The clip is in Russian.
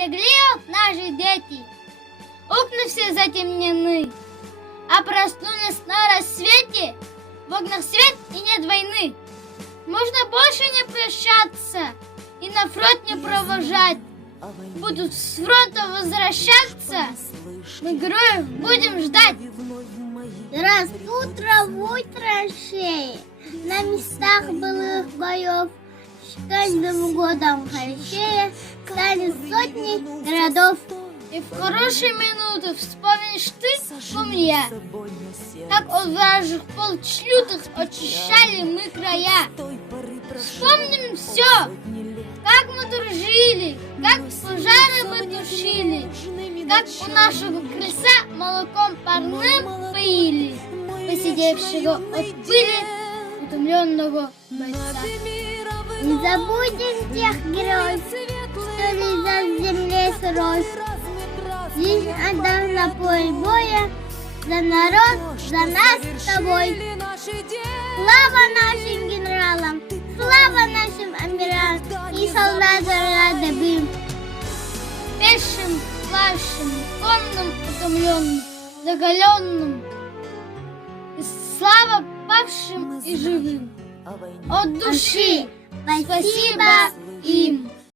легли наши дети, окна все затемнены, а проснулись на рассвете, в окнах свет и нет войны. Можно больше не прощаться и на фронт не провожать. Будут с фронта возвращаться, мы героев будем ждать. Растут травой траншеи на местах былых боев. С каждым годом хорошее станет сотни городов. И в хорошие минуты вспомнишь ты, помни я, как от вражьих полч лютых очищали мы края. Вспомним все, как мы дружили, как пожары мы тушили, как у нашего крыльца молоком парным поили, посидевшего от пыли утомленного бойца. Не забудем тех героев, что лежат в земле сырой, жизнь отдав на поле боя, за народ, за нас с тобой. Слава нашим генералам, слава нашим амирам и солдатам рядовым. Пешим, плачем, конным, утомленным, закаленным. И слава павшим и живым. От души спасибо им.